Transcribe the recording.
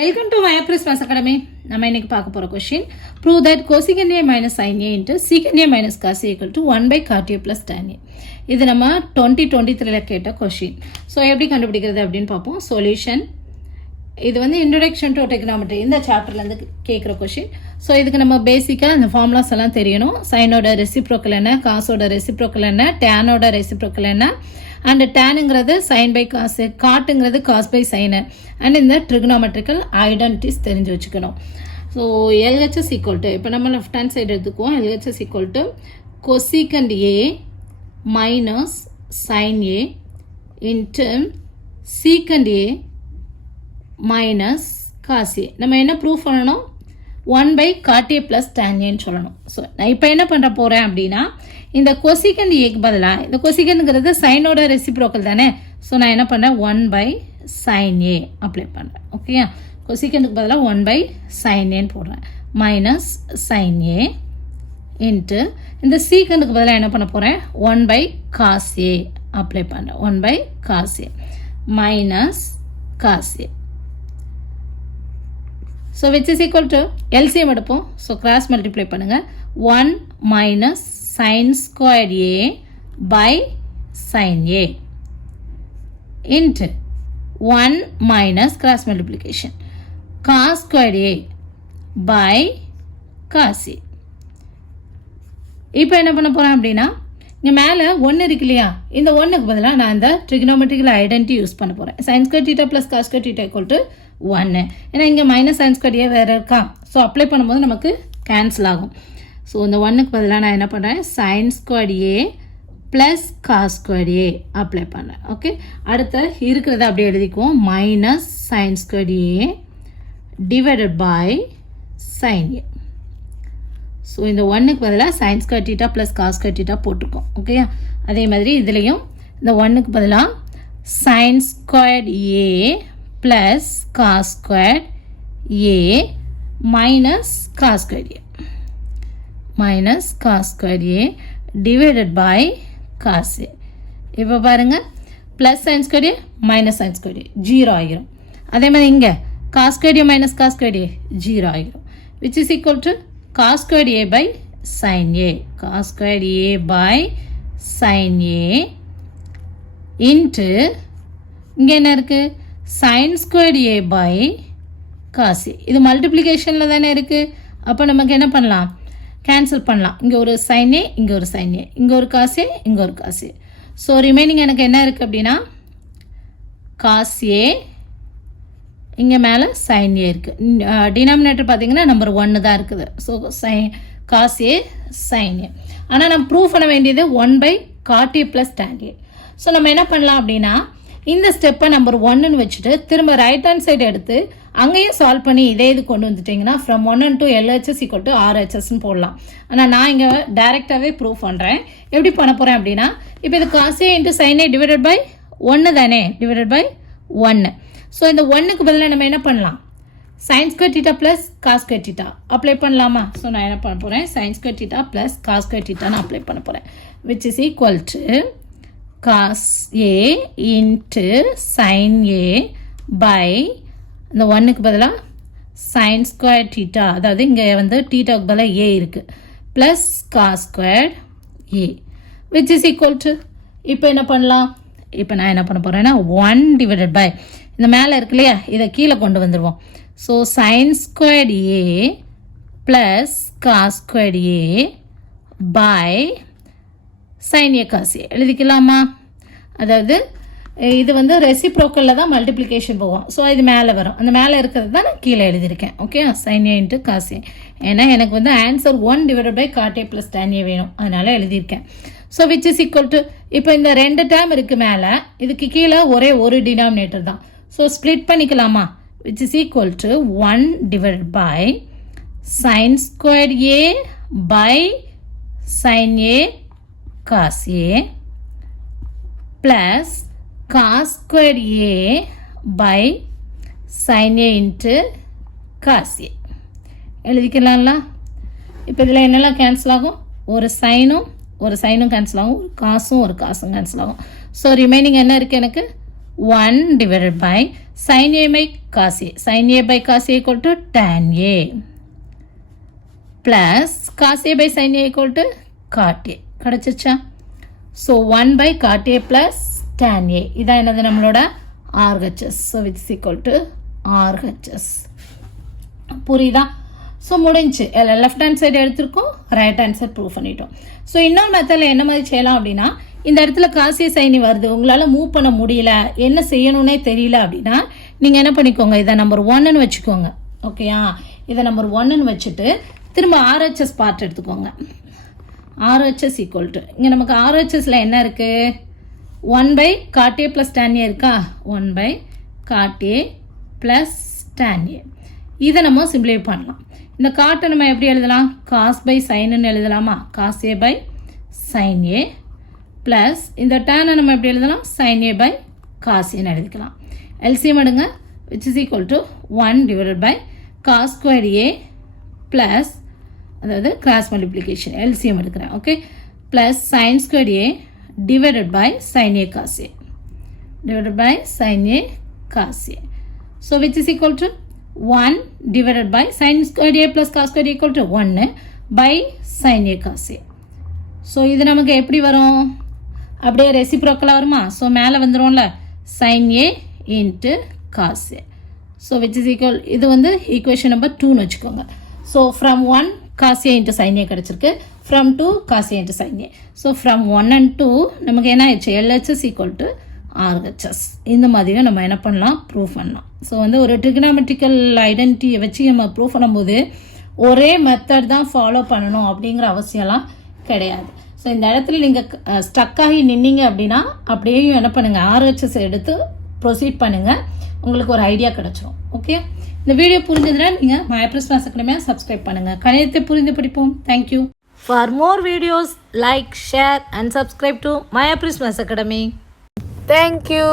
Welcome to Mayapris Maths Academy. நம்ம இன்னைக்கு பார்க்க போற question prove that cosecant A minus sin A into secant A minus cos A equal to 1 by cot A plus tan A. இது நம்ம 2023 ல கேட்ட question. So எப்படி கண்டுபிடிக்கிறது அப்படினு பாப்போம். சொல்யூஷன் இது வந்து introduction to trigonometry இந்த சாப்டர்ல இருந்து கேக்குற क्वेश्चन. சோ இதுக்கு நம்ம பேசிக்கா இந்த ஃபார்முலாஸ் எல்லாம் தெரியணும். sin ஓட ரெசிப்ரோக்கல் என்ன, cos ஓட ரெசிப்ரோக்கல் என்ன, tan ஓட ரெசிப்ரோக்கல் என்ன, and tan-ங்கிறது sin by cos, cot-ங்கிறது cos by sin, and இந்த trigonometrical identities தெரிஞ்சு வச்சுக்கணும். ஸோ LHS equal to, இப்போ நம்ம லெஃப்ட் ஹேண்ட் சைடு எடுத்துக்குவோம். LHS equal to cosecant A minus sin A into secant A minus cos A. நம்ம என்ன proof பண்ணணும்? 1 by cot A plus tan A சொல்லணும். ஸோ நான் இப்போ என்ன பண்ண போகிறேன் அப்படின்னா, இந்த cosecant Aக்கு பதிலாக, இந்த cosecantங்கிறது சைனோட ரெசிப்ரோக்கல் தானே. ஸோ நான் என்ன பண்ணுறேன், 1 by sin A அப்ளை பண்ணுறேன். ஓகேயா, கொசிகண்டுக்கு பதிலாக 1 by sin A போடுறேன். மைனஸ் sin A இன்ட்டு இந்த சீக்கண்டுக்கு பதிலாக என்ன பண்ண போகிறேன், 1 by cos A அப்ளை பண்ணுறேன். 1 by cos A minus cos A. So which is equal to LCM எடுப்போம். ஸோ கிராஸ் மல்டிப்ளை பண்ணுங்கள். 1 minus sin squared A by sin A into 1 minus cross multiplication cos squared A by cos A. இப்போ என்ன பண்ண போகிறேன் அப்படின்னா, இங்கே மேலே 1 இருக்கு இல்லையா, இந்த 1க்கு பதிலாக நான் இந்த trigonometrical identity யூஸ் பண்ண போகிறேன். sin squared theta plus cos squared theta equal to 1. ஏன்னா இங்கே மைனஸ் sin squared A வேறு இருக்கா. ஸோ அப்ளை பண்ணும்போது நமக்கு கேன்சல் ஆகும். ஸோ இந்த 1க்கு பதிலாக நான் என்ன பண்ணுறேன், sin squared A plus cos squared A apply பண்ணுறேன். ஓகே, அடுத்த இருக்கிறத அப்படியே எழுதிக்குவோம். Minus sin squared A divided by sin A. So இந்த 1க்கு பதிலாக sin squared theta plus cos squared theta போட்டிருக்கோம். ஓகேயா, அதே மாதிரி இதுலேயும் இந்த 1க்கு பதிலாக sin squared A plus cos squared A minus cos squared A minus cos squared A divided by cos A. இப்போ பாருங்கள், plus sin squared A minus sin squared A 0 ஆகிரும். அதே மாதிரி இங்கே cos squared A minus cos squared A 0 ஆகிரும். which is equal to cos squared A by sin A. cos squared A by sin A into இங்கே என்ன இருக்குது, sin squared A by cos A. இது மல்டிப்ளிகேஷனில் தானே இருக்குது. அப்போ நமக்கு என்ன பண்ணலாம், கேன்சல் பண்ணலாம். இங்கே ஒரு sin A, இங்கே ஒரு sin A, இங்கே ஒரு cos A, இங்கே ஒரு cos A. ஸோ ரிமைனிங் எனக்கு என்ன இருக்குது அப்படின்னா, cos A, இங்கே மேலே sin A இருக்குது. டினாமினேட்டர் பார்த்தீங்கன்னா நம்பர் 1 தான் இருக்குது. So cos A sin A. ஆனால் நம்ம ப்ரூவ் பண்ண வேண்டியது 1 by cot A plus tan A. So நம்ம என்ன பண்ணலாம் அப்படின்னா, இந்த ஸ்டெப்பை நம்பர் 1ன்னு வச்சுட்டு திரும்ப ரைட் ஹேண்ட் சைடு எடுத்து அங்கேயும் சால்வ் பண்ணி இதே இது கொண்டு வந்துட்டிங்கன்னா from 1 to LHS equal to RHSன்னு போடலாம். ஆனால் நான் இங்கே டைரெக்டாகவே ப்ரூவ் பண்ணுறேன். எப்படி பண்ண போகிறேன் அப்படின்னா, இப்போ இது cos A into sin A divided by 1 தானே, டிவைடட் பை 1. ஸோ இந்த 1க்கு பதிலாக நம்ம என்ன பண்ணலாம், sin squared theta plus cos squared theta apply பண்ணலாமா. ஸோ நான் என்ன பண்ண போகிறேன், sin squared theta plus cos squared theta நான் அப்ளை பண்ண போகிறேன். which is equal to cos A into sin A by இந்த 1க்கு பதிலாக sin squared theta, அதாவது இங்கே வந்து தீட்டாவுக்கு பதிலாக A இருக்குது, plus cos squared A which is equal to, இப்போ என்ன பண்ணலாம், இப்போ நான் என்ன பண்ண போகிறேன்னா 1 டிவைடட் பை இந்த மேலே இருக்கு இல்லையா, இதை கீழே கொண்டு வந்துடுவோம். So sin squared A plus cos squared A by sin A cos A எழுதிக்கலாமா. அதாவது இது வந்து ரெசிப்ரோக்கலில் தான் மல்டிப்ளிகேஷன் போகும். ஸோ இது மேலே வரும், அந்த மேலே இருக்கிறது தான் நான் கீழே எழுதியிருக்கேன். Okay, sin A into cos A. ஏன்னா எனக்கு வந்து answer 1 divided by cot A plus tan A வேணும், அதனால் எழுதியிருக்கேன். So which is equal to, இப்போ இந்த 2 டேர்ம் இருக்குது மேலே, இதுக்கு கீழே ஒரே ஒரு டினாமினேட்டர் தான். ஸோ ஸ்ப்ளிட் பண்ணிக்கலாமா. Which is equal to 1 divided by sin squared A by sin A cos A plus cos squared A by sin A into cos A எழுதிக்கலாம்ல. இப்போ இதில் என்னெல்லாம் கேன்சல் ஆகும், ஒரு சைனும் கேன்சல் ஆகும், ஒரு காசும் கேன்சல் ஆகும். ஸோ ரிமைனிங் என்ன இருக்குது எனக்கு, 1 divided by sin A by cos A. Sin A by cos A equal to tan A plus cos A by sin A equal to cot A. கிடைச்சிச்சா? So 1 by cot A plus tan A. இதான் என்னது நம்மளோட RHS. So which is equal to RHS. புரியுதா? So முடிஞ்சு left hand side எடுத்திருக்கோம், right hand side prove பண்ணிட்டோம். So இன்னொரு மெத்தடில் என்ன மாதிரி செய்யலாம் அப்படின்னா, இந்த இடத்துல காசிய சைனி வருது, உங்களால் மூவ் பண்ண முடியல, என்ன செய்யணும்னே தெரியல அப்படின்னா நீங்கள் என்ன பண்ணிக்கோங்க, இதை நம்பர் 1ன்னு வச்சுக்கோங்க. ஓகேயா? இதை நம்பர் 1ன்னு வச்சுட்டு திரும்ப RHS பார்ட் எடுத்துக்கோங்க. RHS ஈக்குவல் டு இங்கே நமக்கு RHSல என்ன இருக்குது, 1 by cot A plus tan A இருக்கா, 1 by cot A plus tan A. இதை நம்ம சிம்பிளிஃபை பண்ணலாம். இந்த காட்டை நம்ம எப்படி எழுதலாம், காஸ் பை சைனுன்னு எழுதலாமா, cos A by sine A plus இந்த டேனை நம்ம எப்படி எழுதலாம், சைன் ஏ பை காஸ் ஏன்னு எழுதிக்கலாம். எல்சிஎம் எடுங்க, which is equal to 1 divided by cos square A plus, அதாவது கிராஸ் மல்டிப்ளிகேஷன் எல்சிஎம் எடுக்கிறேன். Okay, plus sine square A divided by sine A cos A divided by sine A cos A. So which is equal to 1 divided by sin squared A plus cos squared A equal to 1 by sin A cos A. So இது நமக்கு எப்படி வரும், அப்படியே ரெசிப்ரோக்கலாக வருமா? So மேலே வந்துடும்ல, sin A into cos A. So which is equal, இது வந்து equation number 2ன்னு வச்சுக்கோங்க. So from 1 cos A into sin A கிடச்சிருக்கு, from 2 cos A into sin A. So from 1 and 2 நமக்கு என்ன ஆயிடுச்சு, LHS equal to RHS. இந்த மாதிரியும் நம்ம என்ன பண்ணலாம், ப்ரூவ் பண்ணலாம். ஸோ வந்து ஒரு ட்ரிகனாமெட்ரிக்கல் ஐடென்டிட்டியை வச்சு நம்ம ப்ரூவ் பண்ணும்போது ஒரே மெத்தட் தான் ஃபாலோ பண்ணணும் அப்படிங்கிற அவசியம்லாம் கிடையாது. ஸோ இந்த இடத்துல நீங்கள் ஸ்டக் ஆகி நின்னீங்க அப்படின்னா அப்படியே என்ன பண்ணுங்கள், RHS எடுத்து ப்ரொசீட் பண்ணுங்கள், உங்களுக்கு ஒரு ஐடியா கிடச்சிரும். ஓகே, இந்த வீடியோ புரிஞ்சதுன்னா நீங்கள் மயப்ரிஸ் மேத்ஸ் அகாடமியை சப்ஸ்கிரைப் பண்ணுங்கள். கணிதத்தை புரிந்து படிப்போம். Thank you. For more videos like, share and subscribe to மயப்ரிஸ் மேத்ஸ் அகாடமி. Thank you.